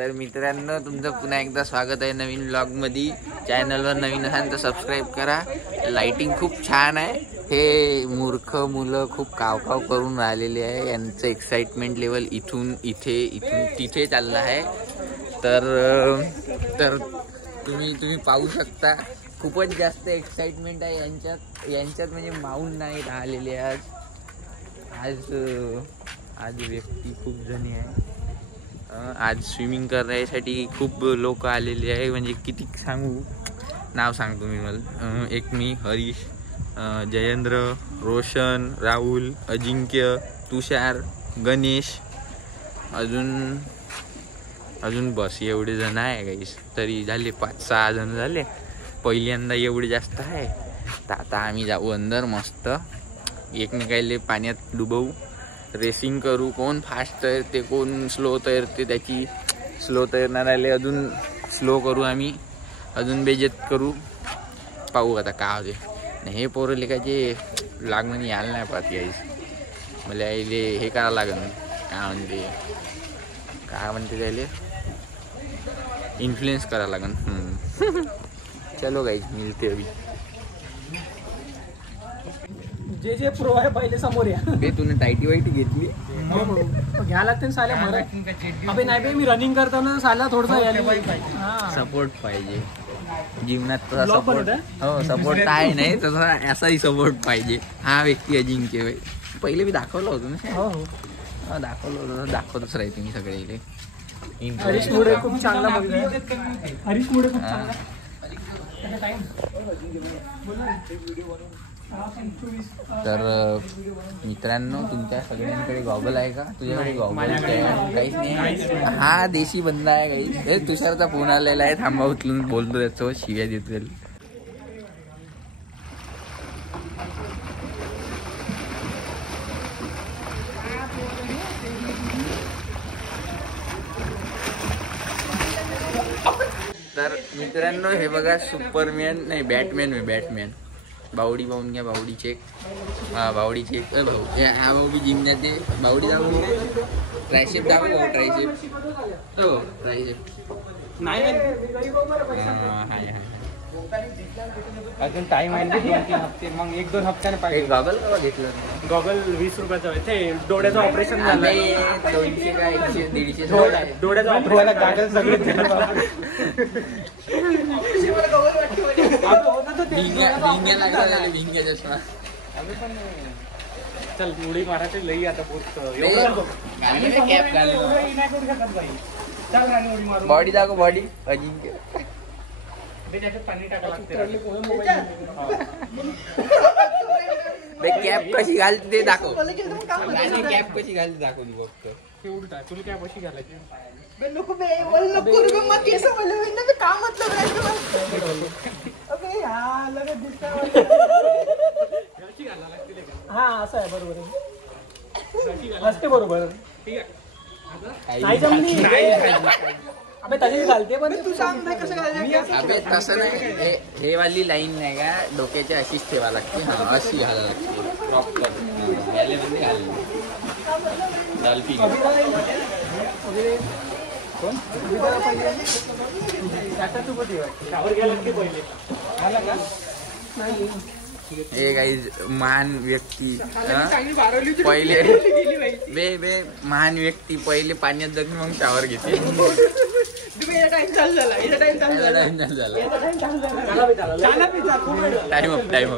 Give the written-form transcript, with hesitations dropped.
तर मित्रांनो, तुमचं पुन्हा एकदा स्वागत आहे नवीन व्लॉग मध्ये. चॅनलवर नवीन असाल तर सबस्क्राईब करा. लाइटिंग खूप छान आहे. हे मूर्ख मुलं खूप कावकाव करून राहिलेले आहे. यांचं एक्साइटमेंट लेवल इथून तिथे चाललं आहे. तर तुम्ही पाहू शकता, खूपच जास्त एक्साइटमेंट आहे यांच्यात म्हणजे माऊन नाही राहिलेले. आज व्यक्ती खूप जणी आहे. आज स्विमिंग करण्यासाठी खूप लोक आलेले आहे. म्हणजे किती सांगू, नाव सांगतो मी. मला एक मी, हरीश, जयेंद्र, रोशन, राहुल, अजिंक्य, तुषार, गणेश, अजून बस एवढे जण आहे गाईस. तरी झाले 5-6 जण झाले. पहिल्यांदा एवढे जास्त आहे. तर आता आम्ही जाऊ अंदर, मस्त एकमेकाले पाण्यात डुबवू, रेसिंग करू. कोण फास्ट तैरते, कोण स्लो तैरते. त्याची स्लो तैरणाऱ्याले अजून स्लो करू, आम्ही अजून बेजत करू. पाहू आता काय होते. नाही हे पोरं लेखाचे लागण यायला नाही पाहत यायच. मला यायले हे करावं लागेल. काय म्हणते त्याले इन्फ्लुएन्स करावं लागेल. चलो गाइस, मिलते अभी. जे प्रो आहे पहिले समोर या. बे तूने टाइटी वाईटी घेतली? घ्या लागते साल्या मरत. अबे नाही बे, मी रनिंग करताना साला थोडसा सपोर्ट पाहिजे जीवनात. तसा सपोर्ट, हो सपोर्ट आहे नाही तसा असाही सपोर्ट पाहिजे. हा व्यक्ती अजिंक्य भाई, पहिले मी दाखवलं होतं ना. हो दाखवलं होतं, दाखवतच राहते मी सगळे इथे. हरीश मुळे खूप चांगला मुलगा. हरीश मुळे खूप चांगला. तर मित्रांनो, तुमच्या सगळ्यांकडे गॉगल आहे का? तुझ्याकडे गॉगल काहीच नाही. हा देशी बंदा आहे काही. हे तुषारचा फोन आलेला आहे, थांबा उचलून बोलतो त्याचं, शिव्या देतो. तर मित्रांनो, हे बघा सुपरमॅन नाही, बॅटमॅन. बावडी पाहून घ्या, बावडी चेक. हा बावडी चेक. भाऊ हा भाऊ बी जिम जाते. बावडी दाखवू, ट्रायसेप दाखवू. ट्रायसेप हो, ट्रायसेप नाही. हाय अजून टाइम आहे 2-3 हप्ते. मग 1-2 हप्त्याने पाहिजे. गॉगल कवा घेतलं? गॉगल 20 रुपयाचा आहे. ते डोळ्याचं ऑपरेशन झालं. 200 का 100-150 डोळ्याचं ऑपरेशन सगळे. चल उडी मारायची लई आता. बॉडी दाखव, बॉडी अजिंक्य. पाणी टाकावं कॅप कशी घालते ते दाखव. कॅप कशी घालते दाखव तू फक्त. तुला कॅप कशी घालायची? हा असं आहे. बरोबर असते. बरोबर. नाही जमली. अबे तशी घालते पण तू सांग कसं घालायचं. अबे तसं नाही. हे वाली लाईन नाही का, डोक्याच्या अशीच ठेवा लागते. हा अशी घालायला लागते प्रॉपर. मध्ये घालली डॉल्फिन. हे काही महान व्यक्ती पहिले महान व्यक्ती पहिले पाण्यात जाते, मग शावर घेते. Time up.